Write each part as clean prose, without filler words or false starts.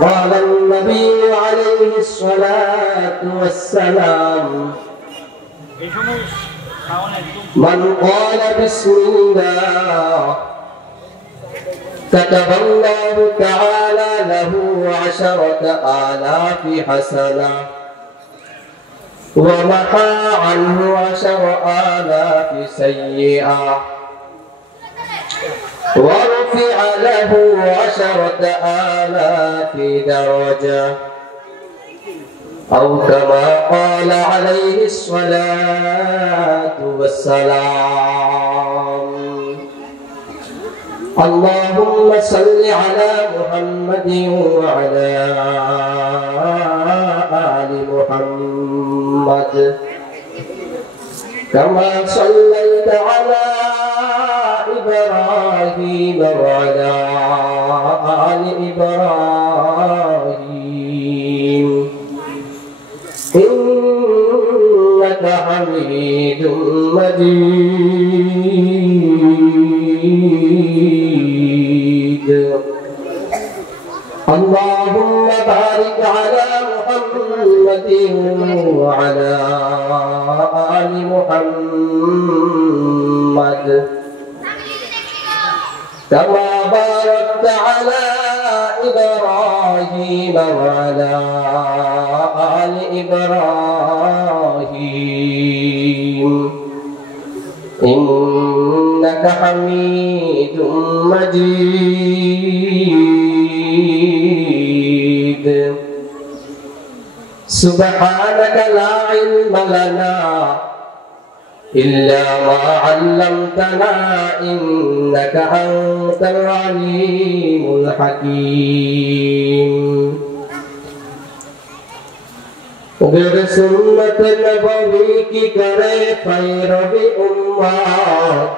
قال النبي عليه الصلاة والسلام من قال بسم الله كتب الله تعالى له 10,000 حسنة ومحى عنه 10,000 سيئة ورفع له 10,000 درجة أو كما قال عليه الصلاة والسلام. اللهم صل على محمد وعلى آل محمد كما صليت على إبراهيم وعلى آل إبراهيم إنك حميد مجيد. اللهم بارك على محمد وعلى آل محمد كما باركت على إبراهيم وعلى آل إبراهيم إنك حميد مجيد. سبحانك لا علم لنا إلا ما علمتنا إنك أنت العليم الحكيم. गर सुन्नत नबवी की करे पैरवी उम्मत,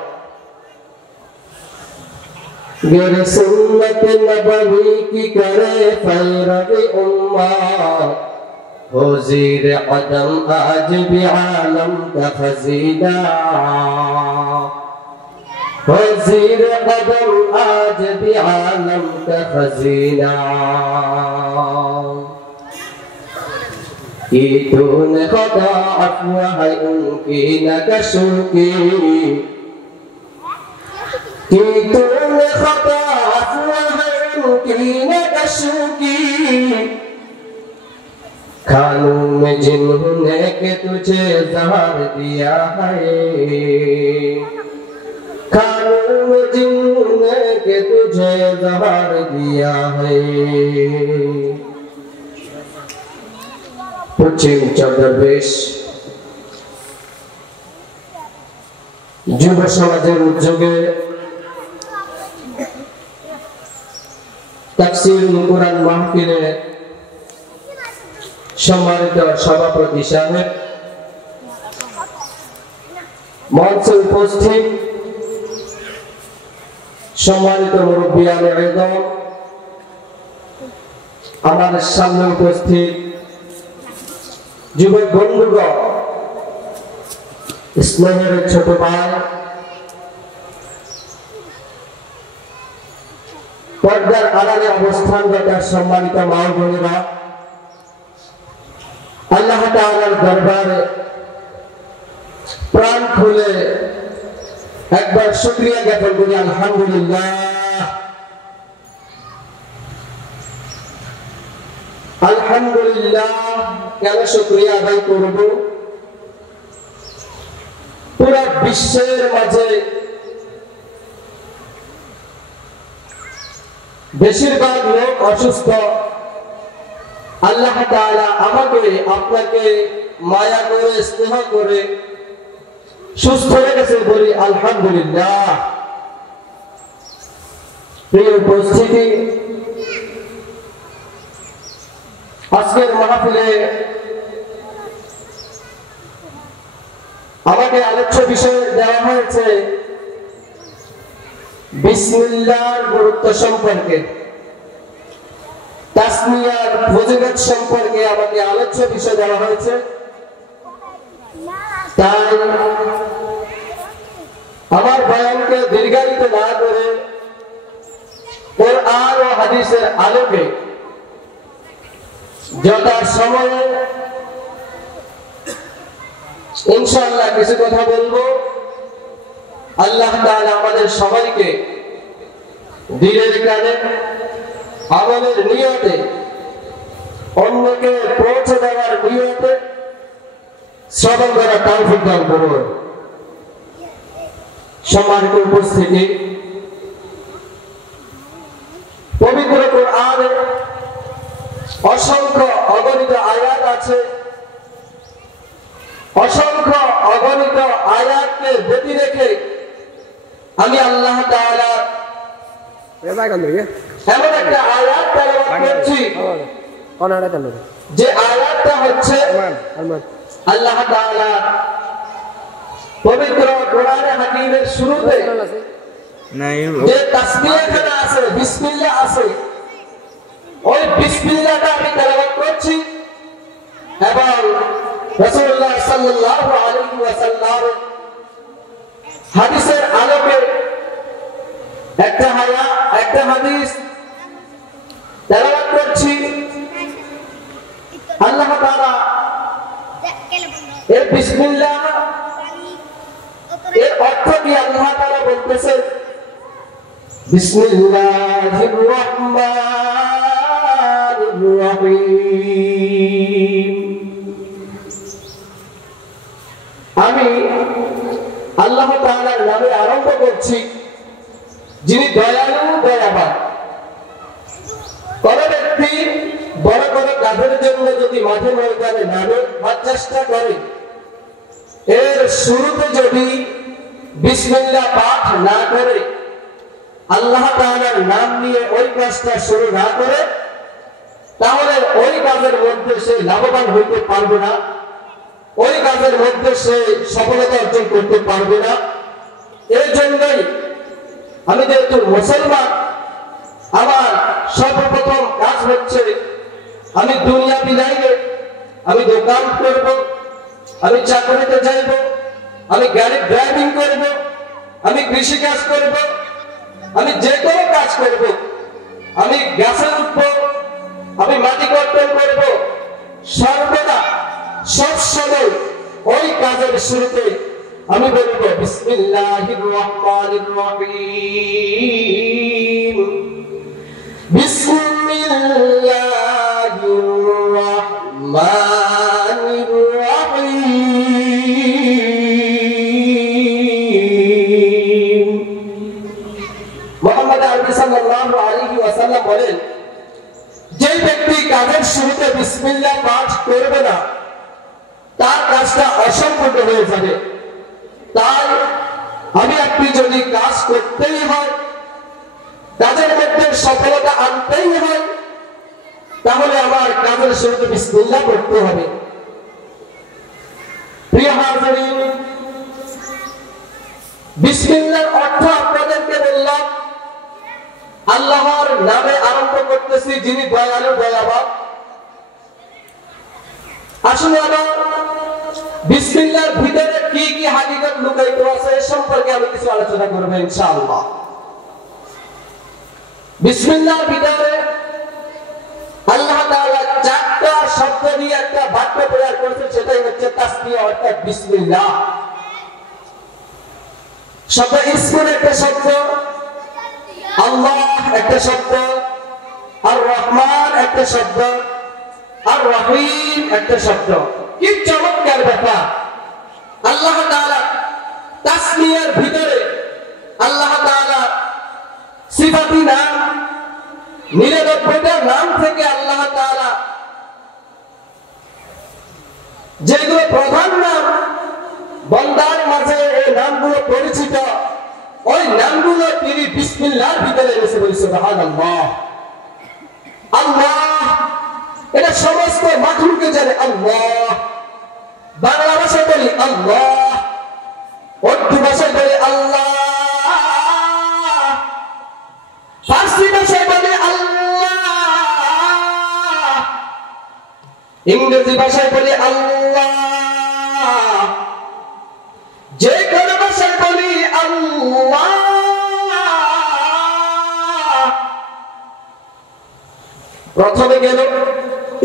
गर सुन्नत नबवी की करे पैरवी उम्मत, हो ज़ीर कदम आज भी आलम का खज़ीना, हो ज़ीर कदम आज भी आलम का खज़ीना। कि तूने खुदा अफ़्वा है उनकी नक्शों की, कि तूने खुदा अफ़्वा है उनकी नक्शों की, खानों में जिन्होंने के तुझे ज़हर दिया है, खानों में जिन्होंने के तुझे ज़हर दिया है। पश्चिम चंद्रदेश যুব সমাজের উদ্যোগে তাফসীরুল কুরআন মাহফিলে সম্মানিত সভাপতি সাহেব, মঞ্চে উপস্থিত সম্মানিত মুরব্বিয়ানে ইলম, আমাদের সামনে উপস্থিত যুবক বন্ধুগণ, স্নেহের ছোট ভাই, পর্দার আড়ালে অবস্থানরত সম্মানিত মা ও বোনেরা, আল্লাহ তাআলার দরবারে প্রাণ খুলে একবার শুকরিয়া জ্ঞাপন করি। আলহামদুলিল্লাহ, আলহামদুলিল্লাহ। কেন শুকরিয়া আদায় করব? পুরো বিশ্বের মাঝে বেশিরভাগ লোক অসুস্থ, আল্লাহ তাআলা আমাকে আপনাকে মায়া করে স্নেহ করে সুস্থ রেখেছে, বলি আলহামদুলিল্লাহ। প্রিয় উপস্থিতি, আজকের মাহফিলে আমাকে আলোচ্য বিষয় দেওয়া হয়েছে বিসমিল্লাহর গুরুত্ব সম্পর্কে, তাসমিয়ার ফজিলত সম্পর্কে আমাকে আলোচ্য বিষয় দেওয়া হয়েছে। তাই আমার বয়ানকে দীর্ঘায়িত না করে কোরআন ও হাদিসের আলোকে যথা সময়ে ইনশাআল্লাহ কিছু কথা বলবো। আল্লাহ তাআলা আমাদের সবাইকে দিলের কানে আমলের নিয়তে অন্যকে পৌঁছে দেওয়ার নিয়তে শ্রবণ করার তৌফিক দান করুন। সম্মানিত উপস্থিতি, পবিত্র কোরআনে অসংখ্য অগণিত আয়াত আছে। অসংখ্য অগণিত আয়াতকে ব্যতি রেখে আমি আল্লাহ তাআলা এমন একটা আয়াত তেলাওয়াত করছি যে আয়াতটা হচ্ছে আল্লাহ তাআলা পবিত্র কোরআনে হাকিমের শুরুতে যে তাসবিহখানা আছে, বিসমিল্লাহ আছে, ওই বিসমিল্লাহটা আমি তেলাওয়াত করছি এবং রাসূলুল্লাহ সাল্লাল্লাহু আলাইহি ওয়াসাল্লাম হাদিসের আলোকে একটা হাদিস তেলাওয়াত করছি। আল্লাহ তাআলা এই বিসমিল্লাহ এর অর্থ কি আল্লাহ তাআলা বলতেছেন, বিসমিল্লাহির রহমানির রহিম। আমি আল্লাহ তাআলার নামে আরম্ভ করছি, যিনি দয়ালু দয়াবান। কোন ব্যক্তি বড় বড় কাজের জন্য যদি মাঠে ময়দানে নামে বা চেষ্টা করে, এর শুরুতে যদি বিসমিল্লাহ পাঠ না করে, আল্লাহ তাআলার নাম নিয়ে ওই কাজটা শুরু না করে, তাহলে ওই কাজের মধ্যে সে লাভবান হইতে পারবে না, ওই কাজের মধ্যে সে সফলতা অর্জন করতে পারবে না। এর জন্যই আমি যেহেতু মুসলমান, আমার সর্বপ্রথম কাজ হচ্ছে আমি দুনিয়া বিলাইলে আমি দোকান করব, আমি চাকরিতে যাইব, আমি গাড়ি ড্রাইভিং করব, আমি কৃষি কাজ করব, আমি যে কোনো কাজ করব, আমি গাছে উঠব, আমি মাটি কর্তন করব, সর্বদা সবসময় ওই কাজের শুরুতে আমি বলবো বিসমিল্লাহির রহমানির রহিম, বিসমিল্লাহির রহমানির রহিম। মুহাম্মদ আরবি সাল্লাল্লাহু আলাইহি ওয়াসাল্লাম বলেন, যে ব্যক্তি কাজের শুরুতে বিসমিল্লাহ পাঠ করবে না, তার কাজটা অসম্পূর্ণ হয়ে যাবে। তাই আমি আপনি যদি কাজ করতেই হয়, কাজের মধ্যে সফলতা আনতেই হয়, তাহলে আমার কাজের শুরুতে বিসমিল্লাহ পড়তে হবে। প্রিয় হাজিরিন, বিসমিল্লাহর অর্থ আপনাদেরকে বললাম, আল্লাহর নামে আরম্ভ করতেছি, যিনি দয়ালু দয়াবান। আসলে আবার বিসমিল্লাহর ভিতরে কি কি হাকিকত লুকায়িত আছে এ সম্পর্কে আমি কিছু আলোচনা করব ইনশাআল্লাহ। বিসমিল্লাহর ভিতরে আল্লাহ তাআলা চারটা শব্দ দিয়ে একটা বাক্য তৈরি করেছেন, সেটাই হচ্ছে তাসবিহ অর্থাৎ বিসমিল্লাহ। শব্দ ইসমুন একটা শব্দ, আল্লাহ একটা শব্দ, আর রহমান একটা শব্দ, আর রহিম একটা শব্দ। কি চমৎকার ব্যাপার! আল্লাহ তাআলা তাসমিয়ার ভিতরে আল্লাহ তাআলা সিফাতি নাম 99টা নাম থেকে আল্লাহ তাআলা যেগুলো প্রধান নাম বান্দার মাঝে এই নামগুলো পরিচিত, ওই নামগুলো তিনি বিসমিল্লাহর ভিতরে এসে বলি সুবহানাল্লাহ। আল্লাহ এটা সমস্ত মাখলুকে জানে আল্লাহ। বাংলা ভাষায় বলি আল্লাহ, উর্দু ভাষায় বলি আল্লাহ, ফার্সি ভাষায় বলি আল্লাহ, ইংরেজি ভাষায় বলি আল্লাহ, যে কোনো ভাষায় বলি আল্লাহ। প্রথমে গেল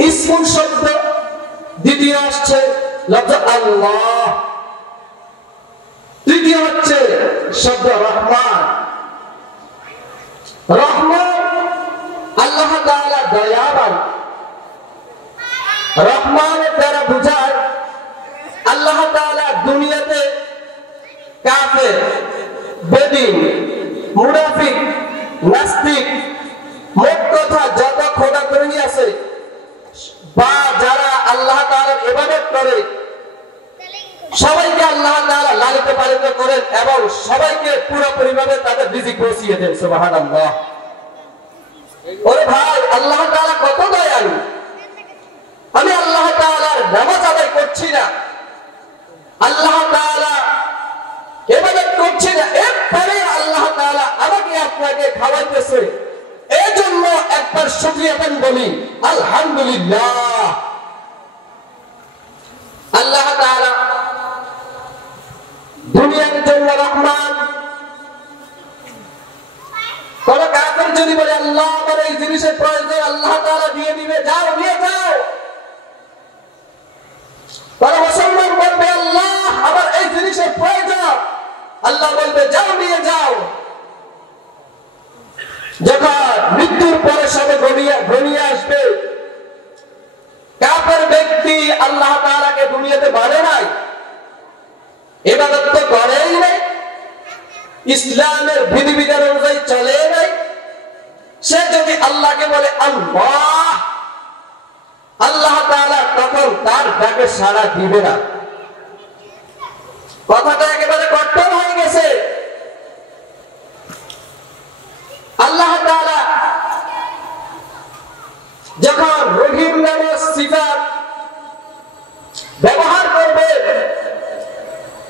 ইসমুল শব্দ, দ্বিতীয় আসছে লফজ আল্লাহ, তৃতীয় হচ্ছে শব্দ রহমান। রহমান আল্লাহ তাআলা দয়াবান। রহমানের দ্বারা বোঝায় আল্লাহ তাআলা দুনিয়াতে কাফের, বেদিন, মুনাফিক, নাস্তিক, মোট কথা যত খোদা তৈরি আছে বা যারা আল্লাহ তাআলার ইবাদত করে সবাইকে আল্লাহ তাআলা লালিত পালিত করেন এবং সবাইকে পুরোপুরিভাবে তাদের রিজিক পৌঁছিয়ে দেন। সুবহানাল্লাহ। ওরে ভাই, আল্লাহ তাআলা কত দয়ালু। আমি আল্লাহ তাআলার নামাজ আদায় করছি না, আল্লাহ তাআলা ইবাদত করছি না, এরপরে আল্লাহ তাআলা আমাকে আপনাকে খাওয়াইতেছে। এই জন্য একবার শুকরিয়া দেন, বলি আলহামদুলিল্লাহ। আল্লাহ তাআলা দুনিয়ার জন্য রহমান। কোন কাফের যদি বলে আল্লাহ আমার এই জিনিসের প্রয়োজন, আল্লাহ তাআলা দিয়ে দিবে, যাও নিয়ে যাও। কোন মুসলমান বলবে আল্লাহ আমার এই জিনিসের প্রয়োজন, আল্লাহ বলবে যাও নিয়ে যাও। যখন মৃত্যুর পরে সবে ঘনিয়ে আসবে, কাফের ব্যক্তি আল্লাহ তাআলাকে দুনিয়াতে মানে নাই, ইবাদত তো করেই নাই, ইসলামের বিধিবিধান অনুযায়ী চলে নাই, সে যদি আল্লাহকে বলে আল্লাহ, আল্লাহ তাআলা তখন তার ডাকে সাড়া দিবে না। কথাটা একেবারে কঠোর হয়ে গেছে। আল্লাহ তাআলা যখন রহিম নামের সিফাত ব্যবহার করবে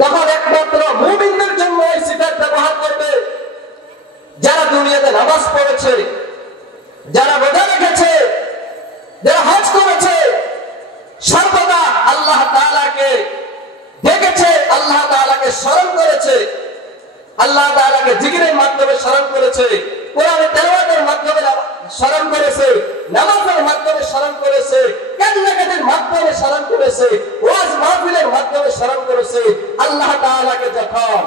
তখন একমাত্র মুমিনদের জন্য এই সিফাত ব্যবহার করবে। যারা দুনিয়াতে নামাজ পড়েছে, যারা রোজা রেখেছে, যারা হজ করেছে, সর্বদা আল্লাহ তাআলাকে দেখেছে, আল্লাহ তাআলাকে স্মরণ করেছে, আল্লাহ তাআলাকে জিকিরের মাধ্যমে স্মরণ করেছে, কোরআনের তেলাওয়াতের মাধ্যমে স্মরণ করেছে, নামাজের মাধ্যমে স্মরণ করেছে, কান্নাকাটির মাধ্যমে স্মরণ করেছে, ওয়াজ মাহফিলের মাধ্যমে স্মরণ করেছে। আল্লাহ তাআলাকে যখন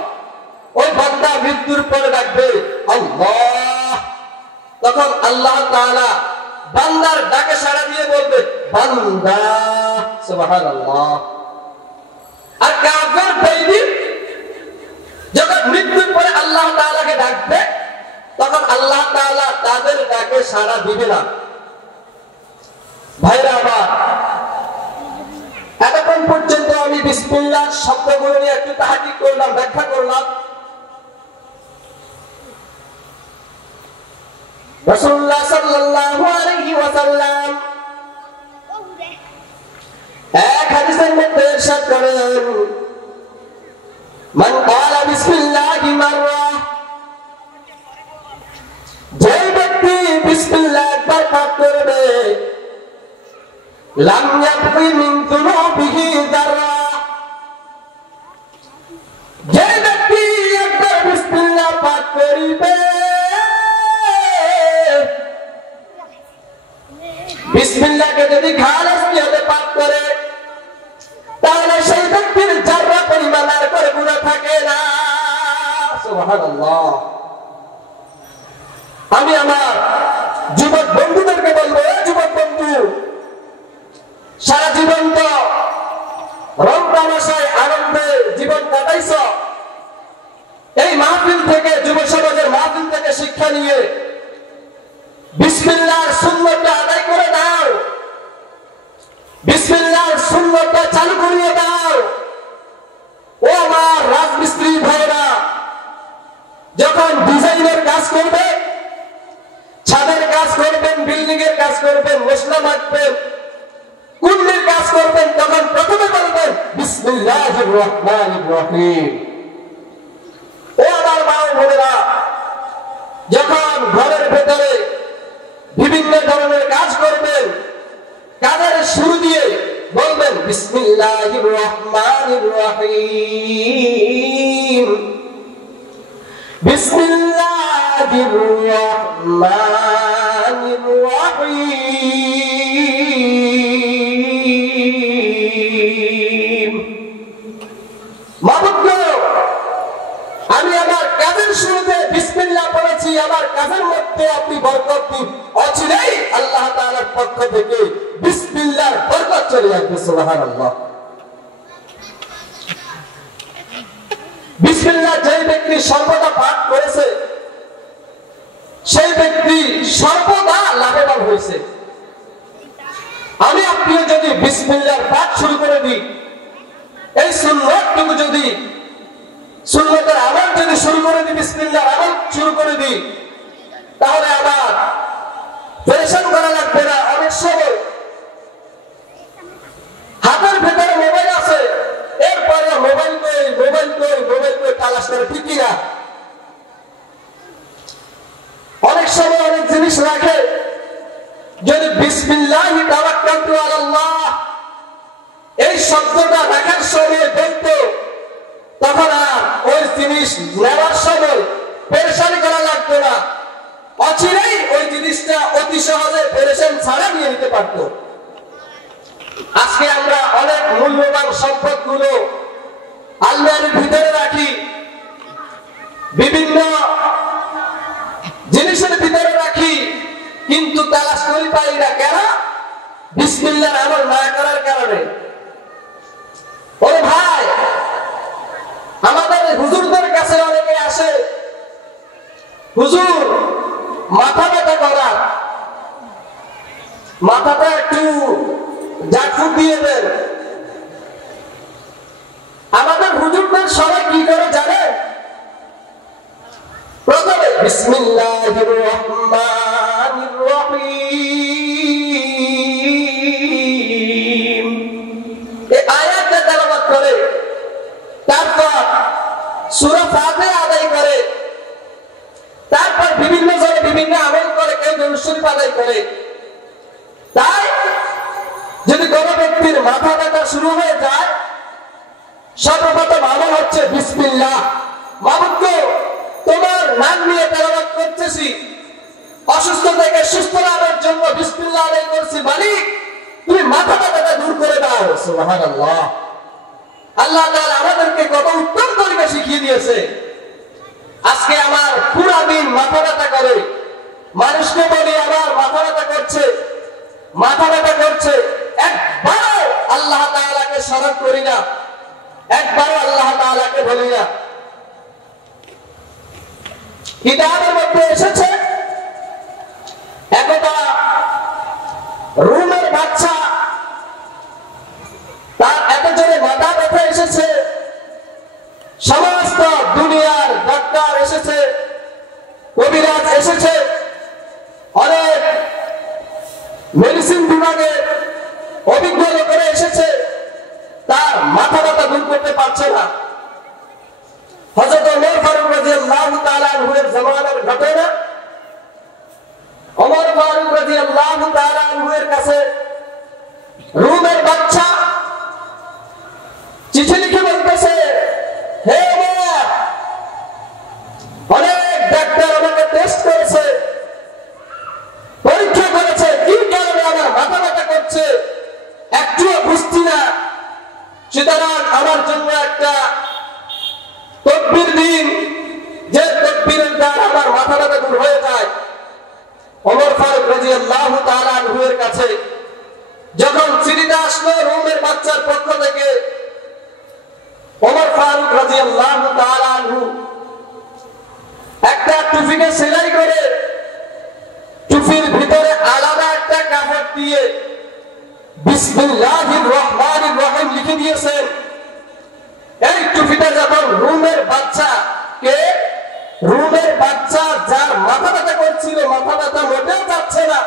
ওই বান্দা মৃত্যুর পরে ডাকবে আল্লাহ, তখন আল্লাহ তাআলা বান্দার ডাকে সাড়া দিয়ে বলবে বান্দা। সুবহানাল্লাহ। আর কাফের বেঈমান যখন মৃত্যুর পরে আল্লাহ তাআলাকে ডাকবে তখন আল্লাহ তাআলা তাদের ডাকে সাড়া দিবে না। ভাইরা আমার, এতক্ষণ পর্যন্ত আমি বিসমিল্লাহ শব্দগুলো নিয়ে একটু তাহকিক করলাম, ব্যাখ্যা করলাম। রাসূলুল্লাহ সাল্লাল্লাহু আলাইহি ওয়াসাল্লাম এক হাদিসের মধ্যে ইরশাদ করেন, মান ক্বালা বিসমিল্লাহি মাররা, যে ব্যক্তি বিসমিল্লাহ একবার পাঠ করবে, লাম ইয়াবকি মিন যুনুবিহি যাররা, যে ব্যক্তি একবার বিসমিল্লাহ পাঠ করিবে, বিসমিল্লাহকে যদি খালেস নিয়তে পাঠ করে, তাহলে সেই ব্যক্তির যাররা পরিমাণ আর করে গুনাহ থাকে না। সুবহানাল্লাহ। আমি আমার যুবক বন্ধুদেরকে বলবো, যুবক বন্ধু, সারা জীবন তো রং তামাশায় আনন্দে জীবন কাটাইছ, এই মাহফিল থেকে, যুব সমাজের মাহফিল থেকে শিক্ষা নিয়ে বিসমিল্লাহর সুন্নতটা আদায় করে দাও, বিসমিল্লাহর সুন্নতটা চালু করিয়ে দাও। ও আমার রাজমিস্ত্রি ভাইরা, যখন ডিজাইনের কাজ করবে, ছাদের কাজ করবেন, বিল্ডিং এর কাজ করবেন, মশলা মাখবেন, কুন্ডির কাজ করবেন, তখন প্রথমে বলবেন বিসমিল্লাহির রহমানির রহিম। ও আমার মা ও বোনেরা, যখন ঘরের ভেতরে বিভিন্ন ধরনের কাজ করবেন, কাজের শুরু দিয়ে বলবেন বিসমিল্লাহির রহমানির রহিম, বিসমিল্লাহির রহমানির রহিম। বরকত অচিরেই আল্লাহ তাআলার পক্ষ থেকে বিসমিল্লাহর বরকত চলে আসবে। সুবহানাল্লাহ। বিসমিল্লাহ যে ব্যক্তি সর্বদা পাঠ করেছে সেই ব্যক্তি সর্বদা লাভবান হয়েছে। আমি আপনিও যদি বিসমিল্লাহর পাঠ শুরু করে দিই, এই সুন্নতটুকু যদি সুন্নতের আমল যদি শুরু করে দিই, বিসমিল্লাহর আমল শুরু করে দিই, তাহলে আবার পেরেশান করা লাগবে না। অনেক সময় হাতের ভেতরে মোবাইল আছে, এরপরে মোবাইল কই তালাশ করে, ঠিক কিনা? অনেক সময় অনেক জিনিস রাখে, যদি বিসমিল্লাহি তাওয়াক্কালতু আলাল্লাহ এই শব্দটা রাখার সময় বলতো, তখন আর ওই জিনিস নেওয়ার সময় পেরেশানি করা লাগতো না, অচিরেই ওই জিনিসটা অতি সহজে পেরেশান ছাড়া নিয়ে নিতে পারতো। আজকে আমরা অনেক মূল্যবান সম্পদ গুলো আল্লাহর ভিতরে রাখি, বিভিন্ন জিনিসের ভিতরে রাখি, কিন্তু তালাশ করি পাই না। কেন? বিসমিল্লাহর আমল না করার কারণে। ওরে ভাই, আমাদের হুজুরদের কাছে অনেকে আসে, হুজুর মাথা ব্যথা করা, মাথাটা একটু জাটফুট দিয়ে দেন। আমাদের হুজুরদের সবাই কি করে জানে? প্রথমে বিসমিল্লাহির রহমানির রহিম এই আয়াতটা তেলাওয়াত করে, তারপর সূরা ফাতিহা আদায় করে, তারপর বিভিন্ন জনে বিভিন্ন আমল করে, কেউ দুরূদ শরীফ আদায় করে। তাই যদি কোনো ব্যক্তির মাথা ব্যথা শুরু হয়ে যায়, সর্বপ্রথম আমল হচ্ছে বিসমিল্লাহ। মাবুদ, তোমার নাম নিয়ে তেলাওয়াত করতেছি, অসুস্থ থেকে সুস্থ লাভের জন্য বিসমিল্লাহ আদায় করছি, মালিক তুমি মাথা ব্যথাটা দূর করে দাও। সুবহানাল্লাহ। আল্লাহ তাআলা আমাদেরকে কত উত্তম তরিকা শিখিয়ে দিয়েছে। আজকে আমার পুরা দিন মাথা ব্যথা করে, মানুষকে বলি আমার মাথা ব্যথা করছে, একবারও আল্লাহ তাআলাকে স্মরণ করি না, একবারও আল্লাহ তাআলাকে বলি না। কিতাবের মধ্যে এসেছে একদা রুমের বাচ্চা, তার এত জোরে মাথা ব্যথা এসেছে, সমস্ত দুনিয়ার ডাক্তার এসেছে, কবিরাজ এসেছে, অনেক মেডিসিন বিভাগে অভিজ্ঞ লোকেরা এসেছে, তার মাথা ব্যথা দূর করতে পারছে না। হযরত ওমর ফারুক রাদিয়াল্লাহু তাআলা আনহুর জামানার ঘটনা। ওমর ফারুক রাদিয়াল্লাহু তাআলা আনহুর কাছে রুমের বাচ্চা চিঠি লিখে বলতেছে, হে ওমর, অনেক ডাক্তার আমাকে টেস্ট করেছে, পরীক্ষা করেছে, কি কারণে আমার মাথা ব্যথা করছে একটুও বুঝছি না, সুতরাং আমার জন্য একটা তকবীর দিন, যে তকবীরের দ্বারা আমার মাথা ব্যথা দূর হয়ে যায়। ওমর ফারুক রাদিয়াল্লাহু তাআলা আনহুর কাছে যখন চিঠিটা আসলো রুমের বাচ্চার পক্ষ থেকে, ওমর ফারুক রাদিয়াল্লাহু তাআলা আনহু একটা টুপিকে সেলাই করে টুপির ভিতরে আলাদা একটা কাপড় দিয়ে বিসমিল্লাহির রহমানির রহিম লিখে দিয়েছেন। এই টুপিটা যখন রুমের বাচ্চা যার মাথা ব্যথা করছিল, মাথা ব্যথা মোটেও যাচ্ছে না,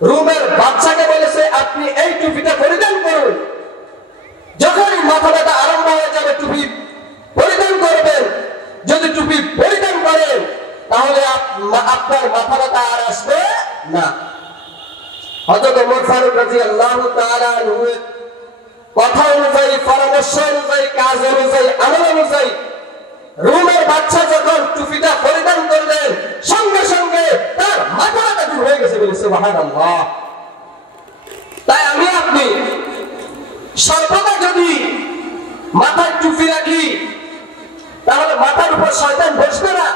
রুমের বাচ্চাকে বলেছে আপনি এই টুপিটা পরিধান করুন, যখনই মাথা ব্যথা আরম্ভ হয়ে যাবে টুপি পরিধান করবেন, যদি টুপি পরিধান করেন তাহলে আপনার মাথা ব্যথা আর আসবে না। হযরত ওমর ফারুক রাদিয়াল্লাহু তাআলা আনহুর কথা অনুযায়ী, পরামর্শ অনুযায়ী, কাজ অনুযায়ী, আমল অনুযায়ী রুমের বাচ্চা যখন টুপিটা পরিধান করলেন, সঙ্গে সঙ্গে তার মাথা ব্যথা দূর হয়ে গেছে। বলে সুবহানাল্লাহ। তাই আমি আপনি সর্বদা যদি মাথায় টুপি রাখি, তাহলে মাথার উপর শয়তান বসবে না।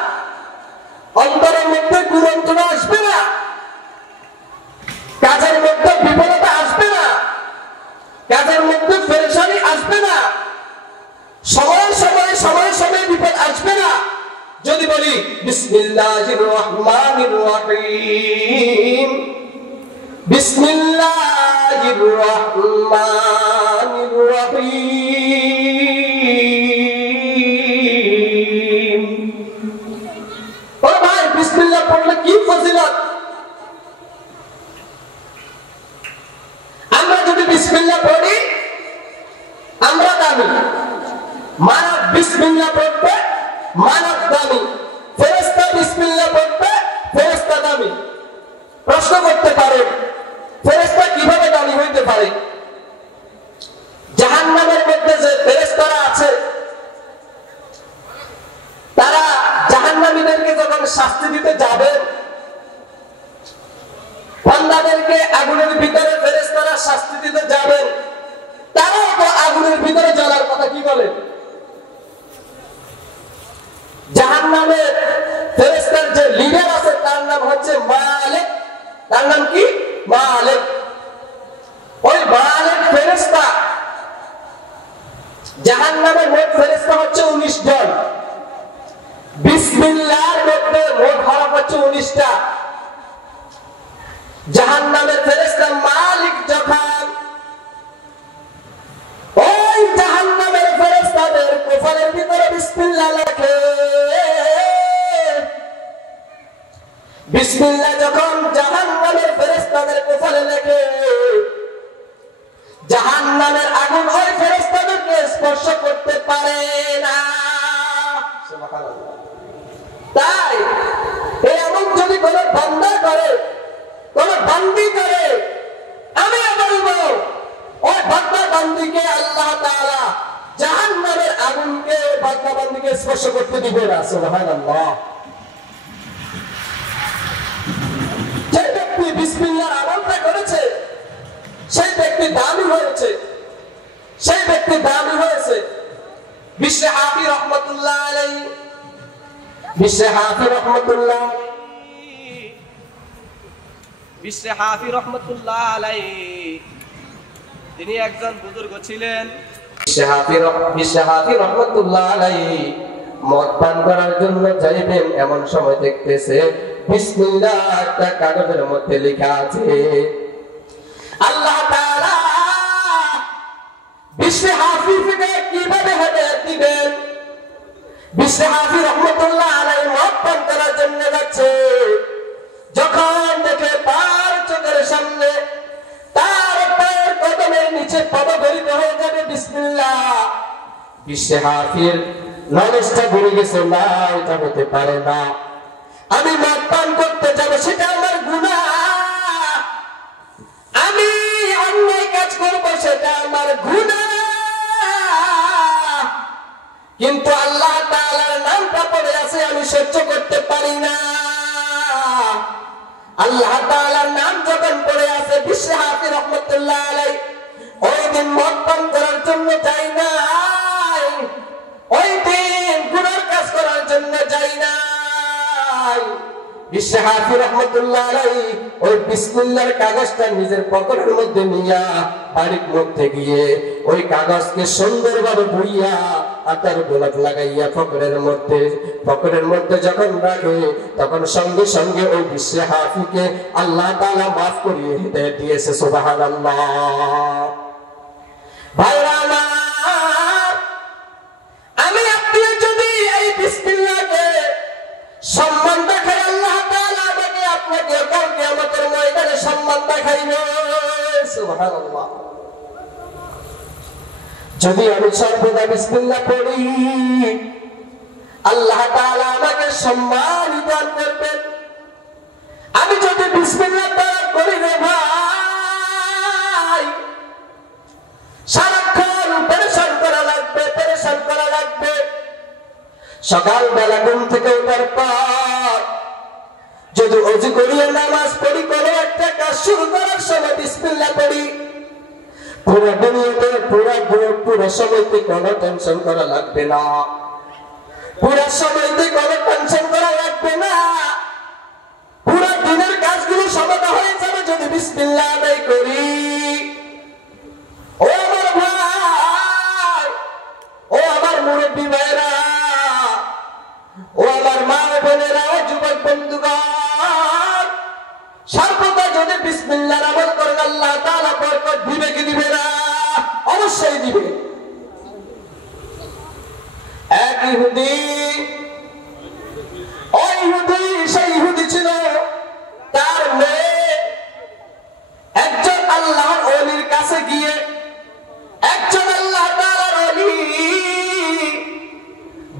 অন্তরের মধ্যে কুরন্তনা আসবে না, কাজের মধ্যে বিফলতা আসবে না, কাজের মধ্যে পেরেশানি আসবে না, সময় সময় বিপদ আসবে না যদি বলি বিসমিল্লাহির রহমানির রহিম, বিসমিল্লাহির রহমানির রহিম। ও ভাই, বিসমিল্লাহ পড়লে কি ফজিলত! আমরা যদি বিসমিল্লাহ পড়ি আমরা দামি, মানব বিসমিল্লাহ পড়বে মানব দামি, ফেরেশতা বিসমিল্লাহ পড়বে ফেরেশতা দামি। প্রশ্ন করতে পারেন, ফেরেশতা কিভাবে দামি হইতে পারে? জাহান্নামের মধ্যে যে ফেরেশতারা আছে তারা জাহান্নামীদেরকে যখন শাস্তি দিতে যাবে, বান্দাদেরকে আগুনের ভিতরে ফেরেশতারা শাস্তি দিতে যাবেন, তারাও তো আগুনের ভিতরে জ্বলার কথা কি বলে? জাহান্নামের ফেরেশতার যে লিডার আছে তার নাম হচ্ছে মালিক। তার নাম কি? মালিক। ওই মালিক ফেরেশতা, জাহান্নামের মোট ফেরেশতা হচ্ছে 19 জন। বিসমিল্লাহর মধ্যে মোট হরফ হচ্ছে 19টা। জাহান্নামের ফেরেশতা মালিক যখন ওই জাহান্নামের ফেরেশতাদের কপালের ভিতরে বিসমিল্লাহ লেখে, বিসমিল্লাহ যখন জাহান্নামের ফেরেশতাদের কপালে লেখে, জাহান্নামের আগুন ওই ফেরেশতাদেরকে স্পর্শ করতে পারে না। সুবহানাল্লাহ। তাই এই এমন যদি কোন বান্দা করে, কোন বান্দি করে, আমি বলবো ওই বান্দা বান্দিকে আল্লাহ তাআলা জাহান্নামের আগুনকে বান্দা বান্দিকে স্পর্শ করতে দিবে না। সুবহানাল্লাহ। যে ব্যক্তি বিসমিল্লাহর আমলটা করেছে সেই ব্যক্তি দামি হয়েছে, সেই ব্যক্তি দামি হয়েছে। বিশ্ব হাফি রহমাতুল্লাহ আলাইহি, বিশ্ব হাফি রহমাতুল্লাহ, বিশ্ব হাফি রহমাতুল্লাহ আলাইহি তিনি একজন বুজুর্গ ছিলেন। বিশ্ব হাফি রহমাতুল্লাহ আলাইহি মদ পান করার জন্য যাইবেন, এমন সময় দেখতেছে বিসমিল্লাহ একটা কাগজের মধ্যে লেখা আছে। আল্লাহ তাআলা বিশ্ব হাফিজকে কিভাবে হেদায়েত দিবেন? বিশ্ব হাফি রহমাতুল্লাহ আলাইহি মদ পান করার জন্য যাচ্ছে, যখন দেখে তার চোখের সামনে তার পায়ের কদমের নিচে পদধরিত হয়ে যাবে বিসমিল্লাহ, বিশ্ব হাফির নলেজটা বেড়ে গেছে, না এটা হতে পারে না, আমি মদ পান করতে যাবো সেটা আমার গুনাহ, আমি অন্যায় কাজ করবো সেটা আমার গুনাহ, কিন্তু আল্লাহ তাআলার নামটা পড়ে আছে আমি সহ্য করতে পারি না। আল্লাহ তাআলার নাম যখন পড়ে আছে, বিশ্ব হাফি রহমাতুল্লাহ আলাইহি ওই দিন মদ পান করার জন্য যাই না, ওই দিন গুনার কাজ করার জন্য যাই না। বিশ্ব হাফি রহমাতুল্লাহ আলাইহি ওই বিসমিল্লাহর কাগজটা নিজের পকেটের মধ্যে নিয়া বাড়ির মধ্যে গিয়ে ওই কাগজকে সুন্দরভাবে বইয়া আতার গোলাপ লাগাইয়া পকেটের মধ্যে যখন রাখে, তখন সঙ্গে সঙ্গে ওই বিশ্ব হাফিকে আল্লাহ তাআলা মাফ করিয়ে হেদায়েত দিয়েছে। সুবহানাল্লাহ। ভাইরা আমার, আমি আপনি যদি এই বিসমিল্লাহকে সম্মান দেখাই, আল্লাহ তাআলা আমাকে আপনাকে কাল কিয়ামতের ময়দানে সম্মান দেখাইবে। সুবহানাল্লাহ। যদি আমি সর্বদা বিসমিল্লাহ পড়ি, আল্লাহ তাআলা আমাকে সম্মান দান করবেন। আমি যদি বিসমিল্লাহ পড়ি রে ভাই, সারাক্ষণ পেরেশান করা লাগবে। সকালবেলা ঘুম থেকে ওঠার পর যদি ওযু করিয়ে নামাজ পড়ি, কোনো একটা কাজ শুরু করার সময় বিসমিল্লাহ পড়ি, পুরো দুনিয়াতে পুরো সময়তে কোনো টেনশন করা লাগবে না, পুরো সময়তে কোনো টেনশন করা লাগবে না। বিসমিল্লাহ আদায় করি। ও আমার ভাই, ও আমার মুরব্বী ভাইরা, ও আমার মা বোনেরা, ও যুবক বন্ধুগণ, সর্বদা যদি বিসমিল্লাহর আমল করেন আল্লাহ তাআলা বরকত দিবে কি দিবে না? অবশ্যই দিবে। এক ইহুদি, ওই ইহুদি সেই ইহুদি ছিল, তার মেয়ে একজন আল্লাহর ওলির কাছে গিয়ে, একজন আল্লাহ তাআলার ওলি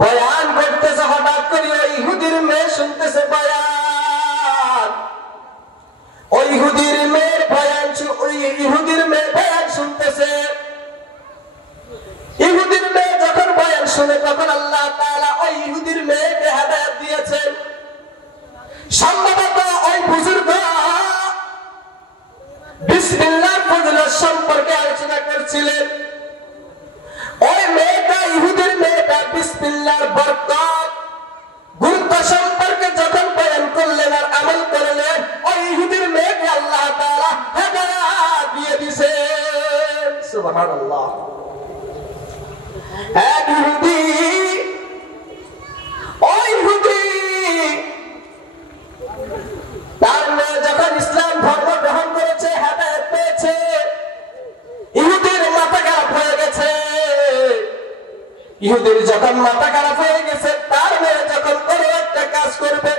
বয়ান করতেছে, হঠাৎ করে ওই ইহুদির মেয়ে শুনতেছে বয়ান। ওই ইহুদির মেয়ের বয়ান, ওই ইহুদির মেয়ে বয়ান শুনতেছে। ইহুদির মেয়ে যখন বয়ান শুনে তখন আল্লাহ তাআলা ওই ইহুদির মেয়েকে হেদায়েত দিয়েছেন। সম্ভবত ওই বুজুর্গ বিসমিল্লাহর ফজিলত সম্পর্কে আলোচনা করছিলেন। ওই মেয়েটা, ইহুদির মেয়েটা বিসমিল্লাহর বরকত গুরুত্ব সম্পর্কে যখন বয়ান করলেন আর আমল করলেন, ওই ইহুদির মেয়েকে আল্লাহ তাআলা হেদায়েত দিয়ে দিয়েছেন। সুবহানাল্লাহ। এক ইহুদি, ওই ইহুদি তার মেয়ে যখন ইসলাম ধর্ম গ্রহণ করেছে, হেদায়েত পেয়েছে, ইহুদির মাথা খারাপ হয়ে গেছে। ইহুদির যখন মাথা খারাপ হয়ে গেছে, তার মেয়ে যখন কোনো একটা কাজ করবে,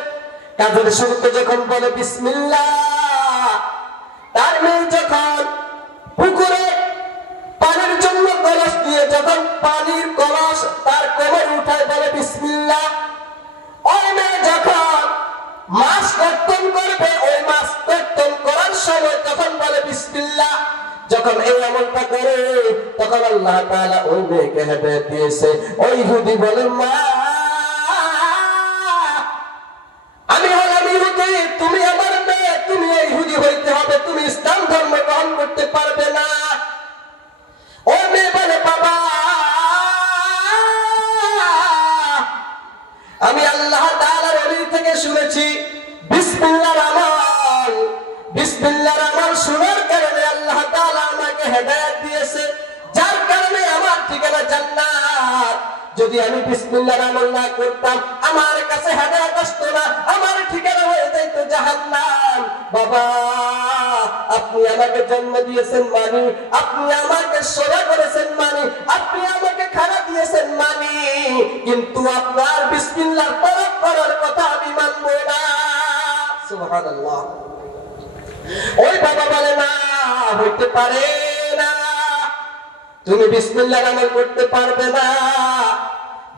কাজের শুরুতে যখন বলে বিসমিল্লাহ, তার মেয়ে যখন পুকুরে পানির জন্য কলস দিয়ে যখন পানির কলস তার কোমরে উঠায় বলে বিসমিল্লাহ, ওই মেয়ে যখন মাছ কর্তন করবে, ওই মাছ কর্তন করার সময় তখন বলে বিসমিল্লাহ, যখন এই আমলটা করে তখন আল্লাহ তাআলা ওই মেয়েকে হেদায়েত দিয়েছে। ওই ইহুদি বলে, মা আমি হলাম ইহুদি, তুমি আমার মেয়ে, তুমি ইহুদি হইতে হবে, তুমি ইসলাম ধর্ম গ্রহণ করতে পারবে না। ওই মেয়ে বলে, বাবা আমি আল্লাহ তাআলার ওলি থেকে শুনেছি বিসমিল্লাহর আমল, বিসমিল্লাহর আমল শোনার কারণে আল্লাহ তাআলা আমাকে হেদায়েত দিয়েছে, যার কারণে আমার ঠিকানা জান্নাত। যদি আমি বিসমিল্লাহর আমল না করতাম, আমার কাছে হেদায়েত আসতো না, আমার ঠিকানা হয়ে যাইত জাহান্নাম। বাবা আপনি আমাকে জন্ম দিয়েছেন মানি, আপনি আমাকে সেবা করেছেন মানি, আপনি আমাকে খানা দিয়েছেন মানি, কিন্তু আপনার বিসমিল্লাহ তরক করার কথা আমি মানব না। সুবহানাল্লাহ। ওই বাবা বলে, না হইতে পারে না, তুমি বিসমিল্লাহর আমল করতে পারবে না।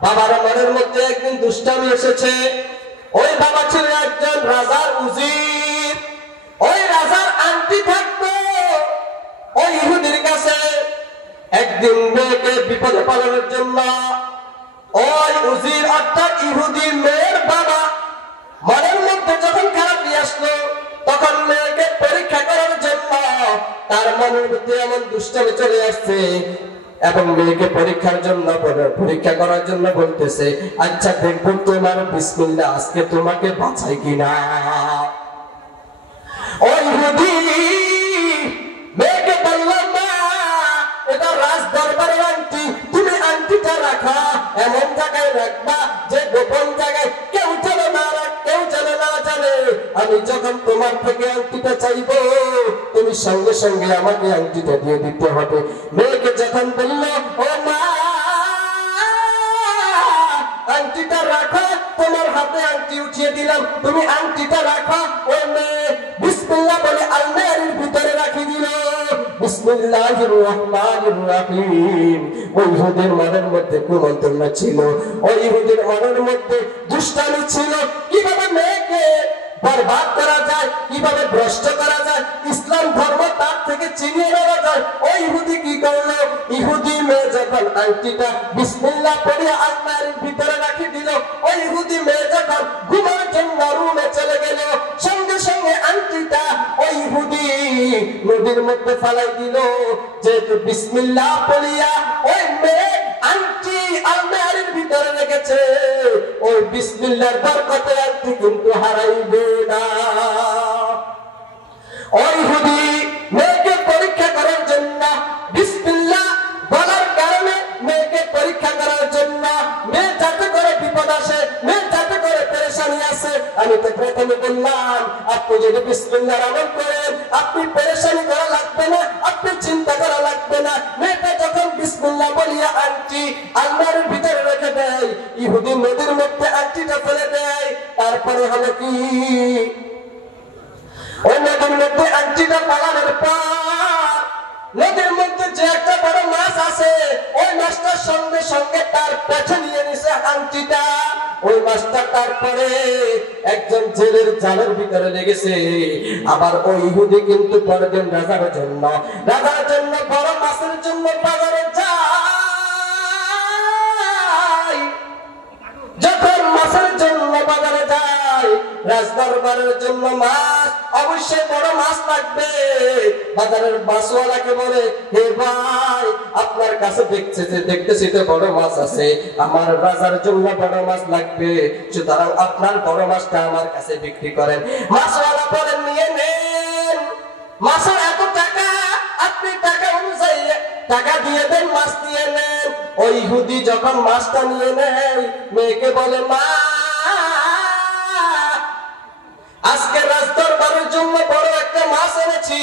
বাবার মনের মধ্যে একদিন দুষ্টামি এসেছে। ওই বাবা ছিল একজন রাজার উজির। ওই রাজার আন্টি থাকতো ওই ইহুদির কাছে। একদিন মেয়েকে বিপদে পালানোর জন্য ওই উজির অর্থাৎ ইহুদি মেয়ের বাবা মনের মধ্যে যখন খারাপ নিয়ে আসলো, তখন মেয়েকে পরীক্ষা করার জন্য তার মনের মধ্যে এমন দুষ্টামি চলে আসছে এবং মেয়েকে পরীক্ষা করার জন্য বলতেছে, আচ্ছা দেখবো তোমার বিসমিল্লাহ আজকে তোমাকে বাঁচাই কিনা। ওই ইহুদি মেয়েকে বললাম, না এটা রাজ দরবারের আংটি, তুমি আংটিটা রাখা এমন জায়গায় রাখবা যে গোপন জায়গায় কেউ যেন না কেউ যেন না জানে। আমি যখন তোমার থেকে আংটিটা চাইবো, তুমি সঙ্গে সঙ্গে আমাকে আংটিটা দিয়ে দিতে হবে। মেয়েকে যখন বললো, ও মা আংটিটা রাখো, তোমার হাতে আংটি উঠিয়ে দিলাম, তুমি আংটিটা রাখো। ওই মেয়ে বিসমিল্লাহ বলে আলমারির ভিতরে রাখি দিল। বিসমিল্লাহির রহমানির রহিম। ওই ইহুদির মনের মধ্যে কুমন্ত্রণা ছিল, ওই ইহুদির মনের মধ্যে দুষ্টামি ছিল, কিভাবে মেয়েকে বরবাদ করা যায়, কিভাবে ভ্রষ্ট করা যায়, ইসলাম ধর্ম তার থেকে চিনিয়ে নেওয়া যায়। ওই ইহুদি কি করলো, ইহুদি মেয়ে যখন আংটিটা বিসমিল্লাহ পড়ে আলমারির ভিতরে রাখি দিল, ওই ইহুদি মেয়ে যখন ঘুমার জন্য রুমে চলে গেল, সঙ্গে সঙ্গে আংটিটা ওই ইহুদি নদীর মধ্যে ফালাই দিল। যেহেতু বিসমিল্লাহ পড়িয়া ওই মেয়ে আংটি আলমারির ভিতরে রেখেছে, ওই বিসমিল্লাহর বরকতে আংটি কিন্তু হারাইবে না। ওই ইহুদি মেয়েকে পরীক্ষা করার জন্য বিসমিল্লাহ বলার কারণে, মেয়েকে পরীক্ষা করার জন্য, মেয়ে যাতে করে বিপদ আসে, মেয়ে যাতে করে পেরেশানি আসে, আমি তো প্রথমে বললাম আপনি যদি বিসমিল্লাহর আমল করেন আপনি পেরেশানি করা লাগবে না, আপনি চিন্তা করা লাগবে না। মেয়েটা যখন বিসমিল্লাহ বলিয়া আংটি আলমারির ভিতরে রেখে দেয়, ইহুদি নদীর মধ্যে আংটিটা ফেলে দেয়। তারপরে হলো কি, ওই নদীর মধ্যে আংটিটা পালানোর পর নদীর মধ্যে যে একটা বড় মাছ আছে, ওই মাছটার সঙ্গে সঙ্গে তার পেটে নিয়ে নিছে আংটিটা। ওই মাছটা তারপরে একজন জেলের জালের ভিতরে লেগেছে। আবার ওই ইহুদি কিন্তু পরের রাজার জন্য বড় মাছের জন্য বাজারে যায়। যখন মাছের জন্য বাজারে যায়, রাজদরবারের জন্য মাছ, অবশ্যই বড় মাছ লাগবে। বাজারের মাছওয়ালাকে বলে, হে ভাই আপনার কাছে দেখতেছি তো বড় মাছ আছে, আমার রাজার জন্য বড় মাছ লাগবে, সুতরাং আপনার বড় মাছটা আমার কাছে বিক্রি করেন। মাছওয়ালা বলেন, নিয়ে নেন, মাছের এত টাকা, আপনি টাকা অনুযায়ী টাকা দিয়ে দেন, মাছ নিয়ে নেন। ওই ইহুদি যখন মাছটা নিয়ে নেয়, মেয়েকে বলে, মা আজকে রাজদরবারের জন্য বড় একটা মাছ এনেছি,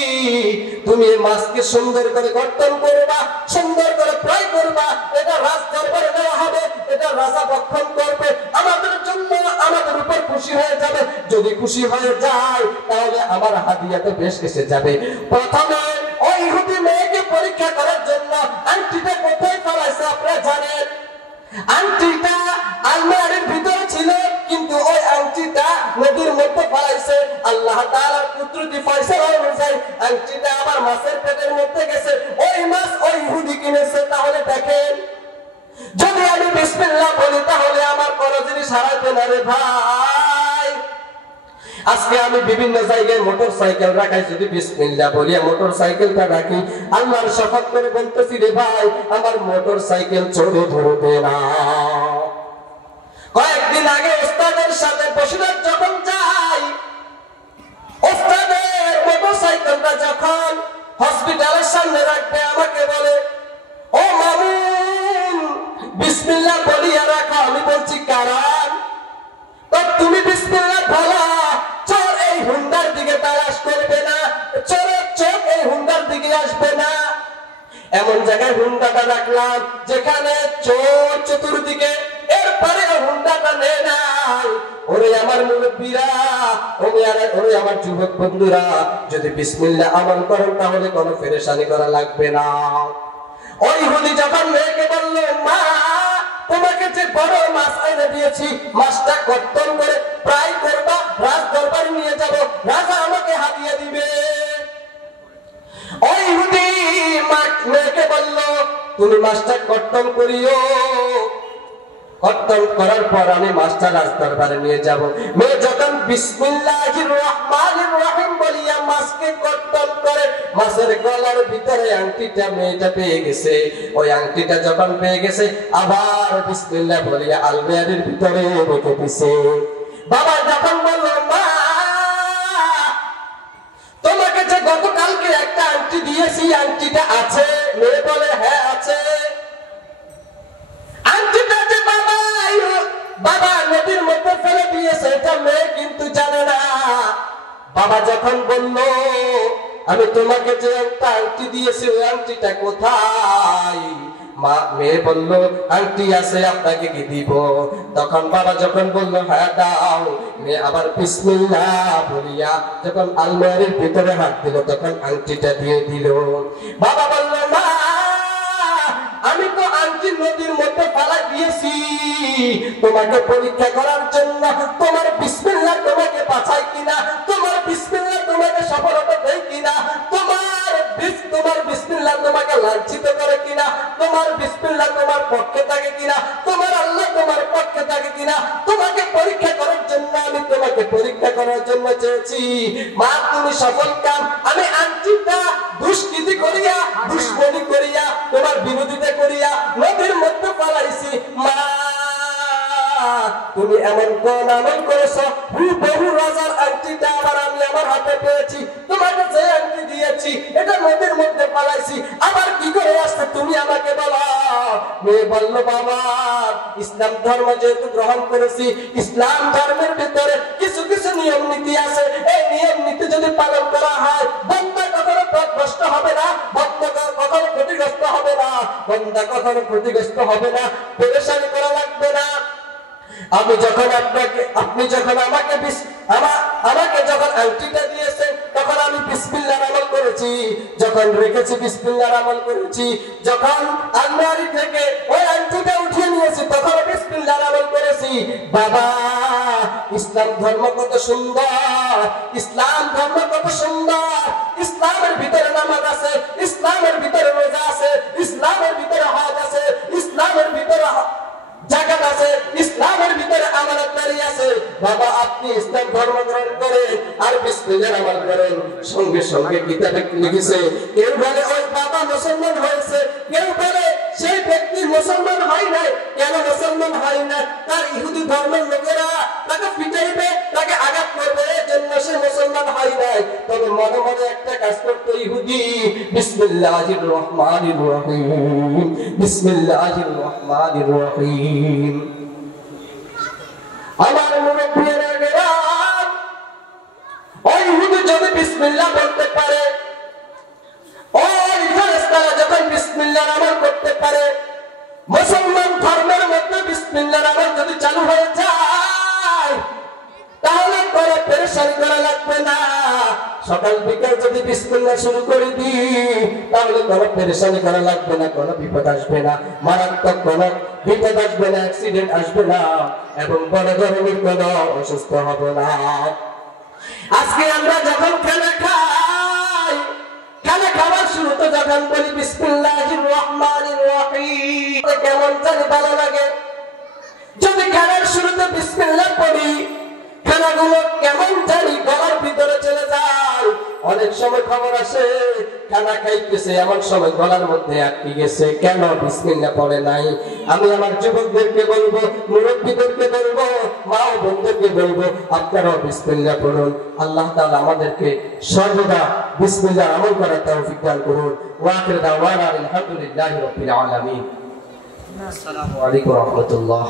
তুমি এই মাছকে সুন্দর করে কর্তন করবা, সুন্দর করে ফ্রাই করবা, এটা রাজদরবারে দেওয়া হবে, এটা রাজা ভক্ষণ করবে, আমাদের জন্য আমাদের উপর খুশি হয়ে যাবে। যদি খুশি হয়ে যায় তাহলে আমার হাদিয়াতে বেশ এসে যাবে। প্রথমে ওই ইহুদি মেয়েকে পরীক্ষা করার জন্য আংটিটা কোথায় ফেলাইছে আপনারা জানেন? আংটিটা আলমারির ভিতরে ছিল, কিন্তু ওই আংটিটা নদীর মধ্যে ফেলাইছে। আল্লাহ তাআলার কুদরতি ফয়সালা অনুযায়ী আংটিটা আবার মাছের পেটের মধ্যে গেছে। ওই মাছ ওই ইহুদি কিনেছে। তাহলে দেখেন, যদি আমি বিসমিল্লাহ বলি তাহলে আমার কোন জিনিস হারাবে না রে ভাই। আজকে আমি বিভিন্ন জায়গায় মোটর সাইকেল রাখাই, যদি বিসমিল্লাহ বলিয়া মোটর সাইকেলটা রাখি, আল্লাহর শপথ করে বলতেছি রে ভাই, আমার মোটর সাইকেল চোরে ধরবে না। কয়েকদিন আগে ওস্তাদের সাথে বসিরহাট যখন যাই, ওস্তাদের মোটর সাইকেলটা যখন হসপিটালের সামনে রাখবে, আমাকে বলে, ও মামুন বিসমিল্লাহ বলিয়া রাখো। আমি বলছি কারণ, তো তুমি বিসমিল্লাহ বলা, চোর এই হুন্ডার দিকে তালাশ করবে না, চোরের চোখ এই হুন্ডার দিকে আসবে না। এমন জায়গায় হুন্ডাটা রাখলাম যেখানে চোর চতুর্দিকে, এরপরে হুন্ডাটা নেয় নাই। ওরে আমার মুরব্বীরা, ওরে আমার যুবক বন্ধুরা, যদি বিসমিল্লাহ আমল করেন তাহলে কোনো পেরেশানি করা লাগবে না। ওই ইহুদি যখন মেয়েকে বলল, মা তোমাকে যে বড় মাছ এনে দিয়েছি, মাছটা কর্তন করে ফ্রাই করবা, রাজ দরবারে নিয়ে যাব, রাজা আমাকে হাদিয়া দিবে। ওই ইহুদি মেয়েকে বলল, তুমি মাছটা কর্তন করিও, কর্তন করার পর আমি মাছটা রাজ দরবারে নিয়ে যাব। মেয়ে যখন বিসমিল্লাহির রহমানির রহিম বলিয়া মাছকে কর্তন করে, মাছের গলার ভিতরে আংটিটা মেয়েটা পেয়ে গেছে। ওই আংটিটা যখন পেয়ে গেছে, আবার বিসমিল্লাহ বলিয়া আলমারির ভিতরে রেখে দিছে। বাবা যখন বলল, মা তোমাকে যে গতকালকে একটা আংটি দিয়েছি, আংটিটা আছে? মেয়ে বলে, হ্যাঁ আছে। আংটিটা যে বাবা নদীর মধ্যে ফেলে দিয়েছে, এটা মেয়ে কিন্তু জানে না। বাবা যখন বলল, আমি তোমাকে যে একটা আংটি দিয়েছি, ওই আংটিটা কোথায়? মেয়ে বলল, আংটি আছে, আপনাকে কি দিব? তখন বাবা যখন বলল, হ্যাঁ দাও, মেয়ে আবার বিসমিল্লাহ বলিয়া যখন আলমারির ভিতরে হাত দিল, তখন আংটিটা দিয়ে দিল। বাবা বলল, মা আমি তো আংটি নদীর মধ্যে ফেলা দিয়েছি তোমাকে পরীক্ষা করার জন্য, তোমার বিসমিল্লাহ তোমাকে বাঁচায় কিনা, তোমার বিসমিল্লাহ তোমাকে সফলতা দেয় কিনা, তোমার বিসমিল্লাহ তোমাকে লাঞ্ছিত করে কিনা, তোমার বিসমিল্লাহ তোমার পক্ষে থাকে কিনা, তোমার আল্লাহ তোমার পক্ষে থাকে কিনা, তোমাকে পরীক্ষা করার জন্য আমি তোমাকে পরীক্ষা করার জন্য চেয়েছি। মা তুমি সফল কাম, আমি আংটিটা দুষ্কৃতি করিয়া, দুশ্মনী করিয়া, তোমার বিরোধিতা করিয়া নদীর মধ্যে পালাইছি। মা তুমি এমন কোন আমল করেছো, বহু রাজার আংটিটা আবার আমি আমার হাতে পেয়েছি, তোমাকে যে মেয়ে বলল বাবা ইসলাম ধর্ম যেহেতু গ্রহণ করেছি, ইসলাম ধর্মের ভিতরে কিছু কিছু নিয়ম নীতি আছে, এই নিয়ম নীতি যদি পালন করা হয় বান্দা কখনো পথভ্রষ্ট হবে না, বান্দা কখনো ক্ষতিগ্রস্ত হবে না, বান্দা কখনো ক্ষতিগ্রস্ত হবে না, পেরেশানি করা লাগবে না। আমি যখন আপনি যখন আমাকে যখন আংটিটা দিয়েছেন তখন আমি বিসমিল্লাহর আমল করেছি, যখন রেখেছি বিসমিল্লাহর আমল করেছি, যখন আলমারি থেকে ওই আংটিটা উঠিয়ে নিয়েছি তখন বিসমিল্লাহর আমল করেছি। বাবা ইসলাম ধর্ম কত সুন্দর, ইসলাম ধর্ম কত সুন্দর, ইসলামের ভিতরে নামাজ আছে, ইসলামের ভিতরে রোজা আছে, ইসলামের ভিতরে হজ আছে, ইসলামের ভিতরে জাকাত আছে, ইসলামের ভিতরে আমানতদারি আছে। বাবা আপনি ইসলাম ধর্ম গ্রহণ করেন আর বিসমিল্লাহর আমল করেন, সঙ্গে সঙ্গে কিতাবে লিখেছে কেউ বলে ওই বাবা মুসলমান হয়েছে, কেউ বলে সেই ব্যক্তি মুসলমান হয় নাই। কেন মুসলমান হয় না? তার ইহুদি ধর্মের লোকেরা তাকে পিটাইবে, তাকে আঘাত করবে, এজন্য সে মুসলমান হয় নাই। তবে মনে মনে একটা কাজ করতে ইহুদি বিসমিল্লাহির রহমানির রহিম, বিসমিল্লাহির রহমানির রহিম। আমার মুরব্বিরা গেলাম ওই ইহুদি যদি বিসমিল্লাহ বলতে পারে, ওই ফেরেশতারা যখন বিসমিল্লাহর আমল করতে পারে, মুসলমান ধর্মের মধ্যে বিসমিল্লাহর আমল যদি চালু হয়ে যায় তাহলে কোনো পেরেশানি করা লাগবে না। সকাল বিকাল যদি বিসমিল্লাহ শুরু করে দিই তাহলে কোনো পেরেশানি করা লাগবে না, কোনো বিপদ আসবে না, মারাত্মক কোনো বিপদ আসবে না, অ্যাক্সিডেন্ট আসবে না এবং বড় ধরনের কোনো অসুস্থ হবে না। আজকে আমরা যখন খানা খাই, খানা খাওয়ার শুরুতে যখন বলি বিসমিল্লাহির রহমানির রহিম কেমন জানি ভালো লাগে। যদি খানার শুরুতে বিসমিল্লাহ পড়ি খানাগুলো কেমন জানি গলার ভিতরে চলে যায়। অনেক সময় খবর আসে খানা খাইতেছে এমন সময় গলার মধ্যে আটকে গেছে, কেন বিসমিল্লাহ পড়ে নাই? আমি আমার যুবকদেরকে বলবো, মুরব্বীদেরকে বলবো, মা ও বোনদেরকে বলবো আপনারাও বিসমিল্লাহ পড়ুন। আল্লাহ তাআলা আমাদেরকে সর্বদা বিসমিল্লাহর আমল করার তৌফিক দান করুন। ওয়া আখিরু দাওয়ানা আলহামদুলিল্লাহি রাব্বিল আলামিন। আসসালামু আলাইকুম ওয়া রাহমাতুল্লাহ।